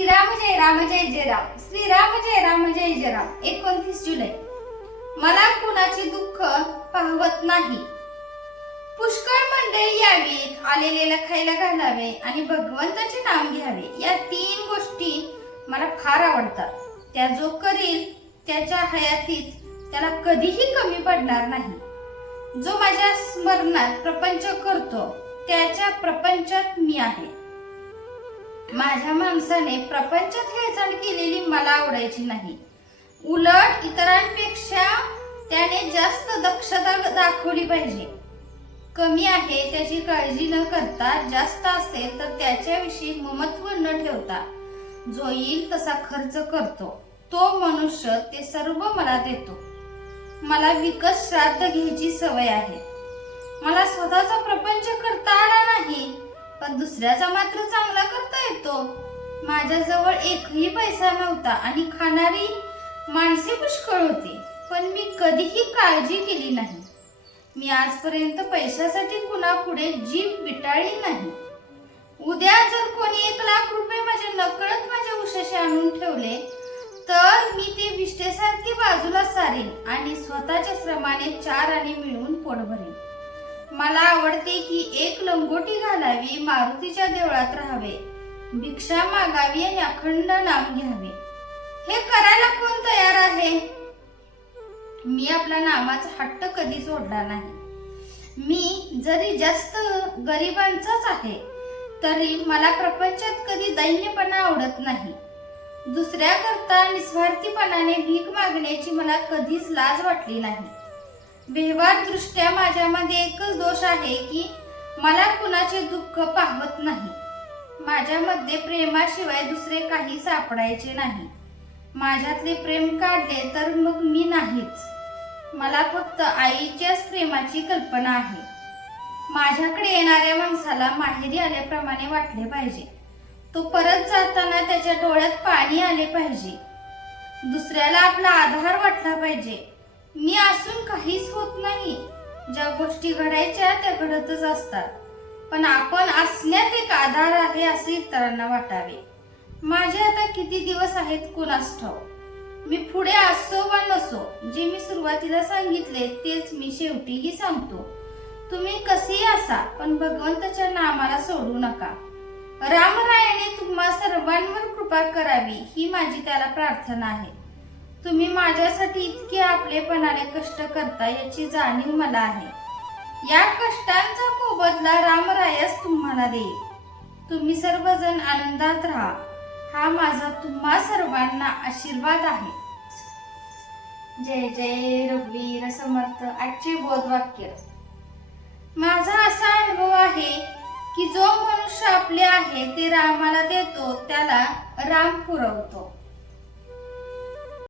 श्रीराम जय राम जय जय राम. श्रीराम जय राम जय जय राम. 29 जुलै. मला कुणाचे दुःख पाहवत नाही. पुष्कळ मंडळी यावीत, आलेल्याला खायला घालावे आणि भगवंताचे नाम घ्यावे. या 3 गोष्टी मला फार आवडतात. त्या जो करील त्याच्या हयातीत त्याला कधीही कमी पडणार नाही. जो माझ्या स्मरणात प्रपंच करतो त्याच्या प्रपंचात मी आहे. माझ्या माणसाने प्रपंचात हेळसांड केलेली मला आवडायची नाही. उलट इतरांपेक्षा त्याने जास्त दक्षता दाखवली पाहिजे. कमी आहे त्याची काळजी न करता, जास्त असेल तर त्याच्याविषयी ममत्व न ठेवता जो येईल तसा खर्च करतो तो मनुष्य ते सर्व मला देतो. मला विकत श्राद्ध घ्यायची सवय आहे. मला स्वतःचा प्रपंच करता आला नाही, पण दुसऱ्याचा मात्र चांगला करता येतो. माझ्याजवळ एकही पैसा नव्हता आणि खाणारी माणसे पुष्कळ होती, पण मी कधीही काळजी केली नाही. मी आजपर्यंत पैशासाठी कुणापुढे जीभ विटाळली नाही. उद्या जर कोणी 1 लाख रुपये माझ्या नकळत माझ्या उशाशी आणून ठेवले तर मी ते विष्टेसारखी बाजूला सारेन आणि स्वतःच्या श्रमाने 4 आणे मिळवून पोट भरेन. मला आवडते की 1 लंगोटी घालावी, मारुतीच्या देवळात राहावे, भिक्षा मागावी आणि अखंड नाम घ्यावे. हे करायला कोण तयार आहे? मी आपला नामाचा हट्ट कधी सोडला नाही. मी जरी जास्त गरिबांचाच आहे तरी मला प्रपंचात कधी दैन्यपणा आवडत नाही. दुसऱ्याकरता निस्वार्थीपणाने भीक मागण्याची मला कधीच लाज वाटली नाही. व्यवहार दृष्ट्या माझ्यामध्ये एकच दोष आहे की मला कुणाचे दुःख पाहवत नाही. माझ्यामध्ये प्रेमाशिवाय दुसरे काही सापडायचे नाही. माझ्यातले प्रेम काढले तर मग मी नाहीच. मला फक्त आईच्याच प्रेमाची कल्पना आहे. माझ्याकडे येणाऱ्या माणसाला माहेरी आल्याप्रमाणे वाटले पाहिजे. तो परत जाताना त्याच्या डोळ्यात पाणी आले पाहिजे. दुसऱ्याला आपला आधार वाटला पाहिजे. मी असून काहीच होत नाही. ज्या गोष्टी घडायच्या त्या घडतच असतात, पण आपण असण्यात एक आधार आहे असे इतरांना वाटावे. माझे आता किती दिवस आहेत कुणास ठाऊक. मी पुढे असो वा नसो, जे मी सुरुवातीला सांगितले तेच मी शेवटीही सांगतो. तुम्ही कसेही असा, पण भगवंताच्या नामाला सोडू नका. रामरायाने तुम्हा सर्वांवर कृपा करावी ही माझी त्याला प्रार्थना आहे. तुम्ही माझ्यासाठी इतके आपलेपणाने कष्ट करता याची जाणीव मला आहे. या कष्टांचा मोबदला रामरायास तुम्हाला देईल. तुम्ही सर्वजण आनंदात राहा हा माझा तुम्हा सर्वांना आशीर्वाद आहे. जय जय रघुवीर समर्थ. आजचे बोधवाक्य. माझा असा अनुभव आहे की जो मनुष्य आपले आहे ते रामाला देतो त्याला राम पुरवतो.